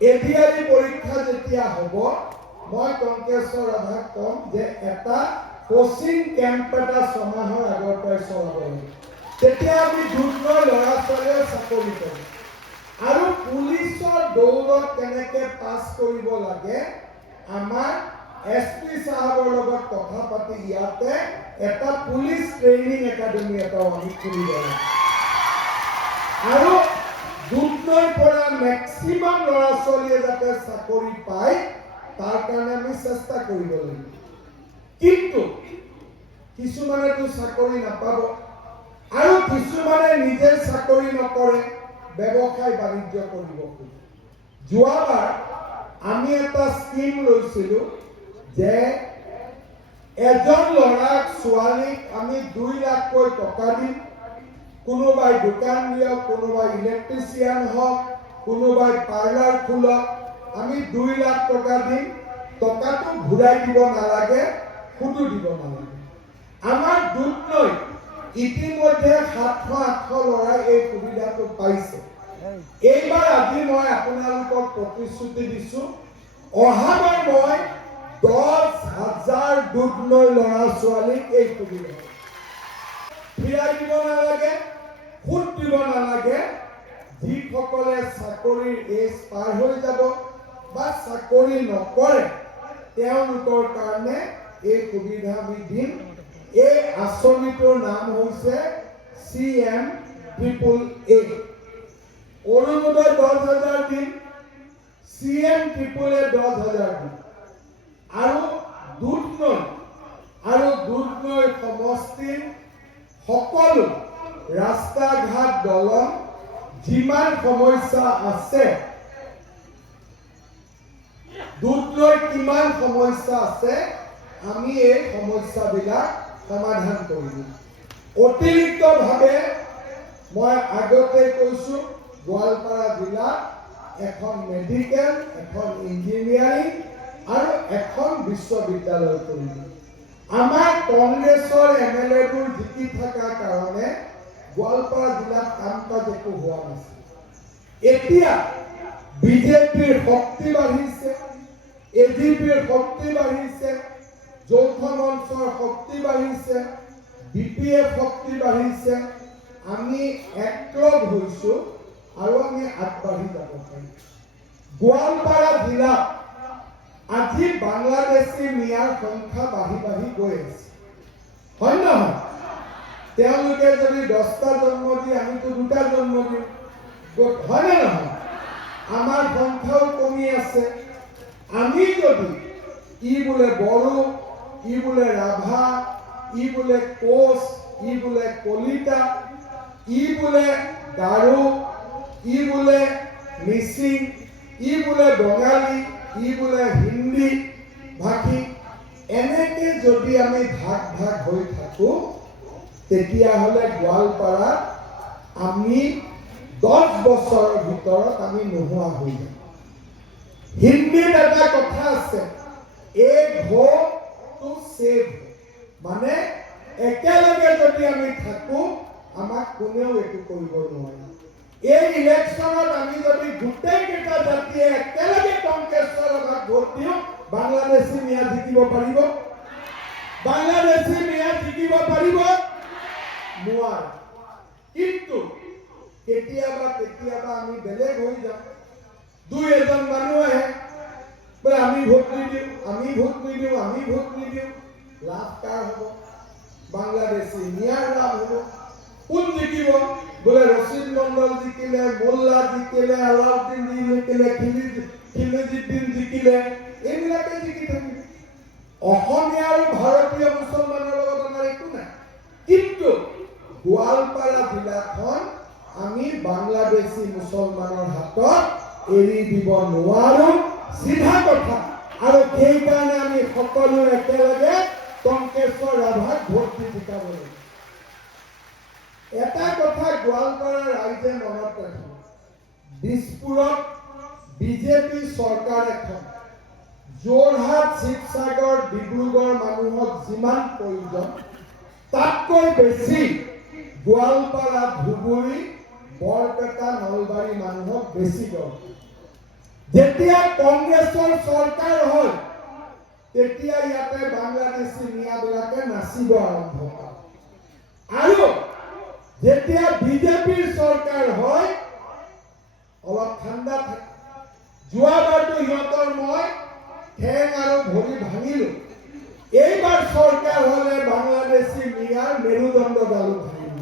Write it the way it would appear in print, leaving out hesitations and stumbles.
ADRE পৰীক্ষা যেতিয়া হ'ব মই টংকেশ্বৰ ৰাভাক কম যে এটা কোচিং কেম্প এটা 6 মাহৰ আগৰ পৰাই চলাব লাগিব। তেতিয়া আমি যোগ্য ল'ৰা ছোৱালীয়ে চাকৰি কৰিম আৰু পুলিচৰ দৌৰত কেনেকৈ পাছ কৰিব লাগে আমাৰ এছপি সাহেবৰ লগত কথা পাতি ইয়াতে এটা পুলিচ ট্ৰেইনিং একাডেমি এটাও আমি খুলিব লাগিব আৰু দুধনৈৰ পৰা মেক্সিমাম ল'ৰা ছোৱালীয়ে যাতে চাকৰি পায় তাৰ কাৰণে আমি চেষ্টা কৰিব লাগিব। কিন্তু কিছুমানেতো চাকৰি নাপাব আৰু কিছুমানে নিজে চাকৰি নকৰে, ব্যৱসায় বাণিজ্য কৰিব খোজে। যোৱাবাৰ আমি এটা স্কিম লৈছিলোঁ যে এজন ল'ৰাক ছোৱালীক আমি 2 লাখকৈ টকা দিম। কোনোবাই দোকান দিয়ক, কোনোবাই ইলেক্ট্ৰিচিয়ান হওক, কোনোবাই পাৰ্লাৰ খোলক, আমি 2 লাখ টকা দিম। টকাটো ঘূৰাই দিব নালাগে, সুদো দিব নালাগে। আমাৰ দুধনৈ ইতিমধ্যে 700-800 ল'ৰাই এই সুবিধাটো পাইছে। এইবাৰ আজি মই আপোনালোকক প্ৰতিশ্ৰুতি দিছো অহাবাৰ মই 10,000 দুধনৈ ল'ৰা ছোৱালীক এই সুবিধা ফিৰাই দিব নালাগে, সুদ দিব নালাগে। যিসকলে চাকৰিৰ এজ পাৰ হৈ যাব বা চাকৰি নকৰে তেওঁলোকৰ কাৰণে এই সুবিধা আমি দিম। এই আঁচনিটোৰ নাম হৈছে CM-AAA। অৰুণোদয় 10,000 দিম, CM-AAA 10,000 দিম আৰু দুধনৈ সমষ্টিৰ সকলো ৰাস্তা ঘাট দলং যিমান সমস্যা আছে, দুধনৈত কিমান সমস্যা আছে আমি এই সমস্যাবিলাক সমাধান কৰিম। অতিৰিক্তভাৱে মই আগতে কৈছো গোৱালপাৰা জিলাত এখন মেডিকেল, এখন ইঞ্জিনিয়াৰিং আৰু এখন বিশ্ববিদ্যালয় কৰিম। আমাৰ কংগ্ৰেছৰ MLA-বোৰ জিকি থকাৰ কাৰণে গোৱালপাৰা জিলাত কাম কাজ একো হোৱা নাছিল। এতিয়া বিজেপিৰ শক্তি বাঢ়িছে, AGPৰ শক্তি বাঢ়িছে, যৌথ মঞ্চৰ শক্তি বাঢ়িছে, BPF শক্তি বাঢ়িছে। আমি একলগ হৈছো আৰু আমি আগবাঢ়ি যাব পাৰিম। গোৱালপাৰা জিলাত আজি বাংলাদেশী মিয়াৰ সংখ্যা বাঢ়ি বাঢ়ি গৈ আছে, হয় নহয়? তেওঁলোকে যদি 10টা জন্ম দিয়ে আমিতো 2টা জন্ম দিম, হয় নে নহয়? আমাৰ সংখ্যাও কমি আছে। আমি যদি ই বোলে বড়ো, ই বোলে ৰাভা, ই বোলে কোচ, ই বোলে কলিতা, ই বোলে গাৰো, ই বোলে মিচিং, ই বোলে বঙালী, ই বোলে হিন্দী ভাষী, এনেকে যদি আমি ভাগ ভাগ হৈ থাকো তেতিয়াহ'লে গোৱালপাৰাত আমি 10 বছৰৰ ভিতৰত আমি নোহোৱা হৈ যাম। হিন্দীত এটা কথা আছে, এক হো তো সেভ, মানে একেলগে যদি আমি থাকো আমাক কোনেও একো কৰিব নোৱাৰে। এই ইলেকশ্যনত আমি যদি গোটেইকেইটা জাতিয়ে একেলগে টংকেশ্বৰ ৰাভাক ভোট দিওঁ বাংলাদেশী মিয়া জিকিব পাৰিব? বাংলাদেশী মিয়া জিকিব পাৰিব নোৱাৰে। কিন্তু কেতিয়াবা আমি বেলেগ হৈ যাওঁ। 2-এজন মানুহ আহে বোলে আমি ভোট নিদিওঁ, আমি ভোট নিদিওঁ, আমি ভোট নিদিওঁ। লাভ কাৰ হ'ব? বাংলাদেশী মিয়াৰ লাভ হ'ব। কোন জিকিব? বোলে ৰচিদ মণ্ডল জিকিলে, মোল্লা জিকিলে, আলাউদ্দিন জিকিলে, খিলিজুদ্দিন জিকিলে, এইবিলাকে জিকি থাকিব। অসমীয়া আৰু ভাৰতীয় মুছলমানৰ লগত আমাৰ একো নাই। কিন্তু গোৱালপাৰা জিলাখন আমি বাংলাদেশী মুছলমানৰ হাতত এৰি দিব নোৱাৰো, চিধা কথা। আৰু সেইকাৰণে আমি সকলো একেলগে টংকেশ্বৰ ৰাভাক ভোট দি জিকাব লাগিব। এটা কথা গোৱালপাৰাৰ ৰাইজে মনত ৰাখিব, দিছপুৰত বিজেপি চৰকাৰ এখন, যোৰহাট, শিৱসাগৰ, ডিব্ৰুগড় মানুহক যিমান প্ৰয়োজন তাতকৈ বেছি গোৱালপাৰা, ধুবুৰী, বৰপেটা, নলবাৰী মানুহক বেছি দৰকাৰ। যেতিয়া কংগ্ৰেছৰ চৰকাৰ হয় তেতিয়া ইয়াতে বাংলাদেশী মিয়াবিলাকে নাচিব আৰম্ভ কৰে আৰু যেতিয়া বিজেপিৰ চৰকাৰ হয় অলপ ঠাণ্ডা থাকে যোৱাবাৰটো সিহঁতৰ মই ঠেং আৰু ভৰি ভাঙিলো এইবাৰ চৰকাৰ হলে বাংলাদেশী মিয়াৰ মেৰুদণ্ডডালো ভাঙিব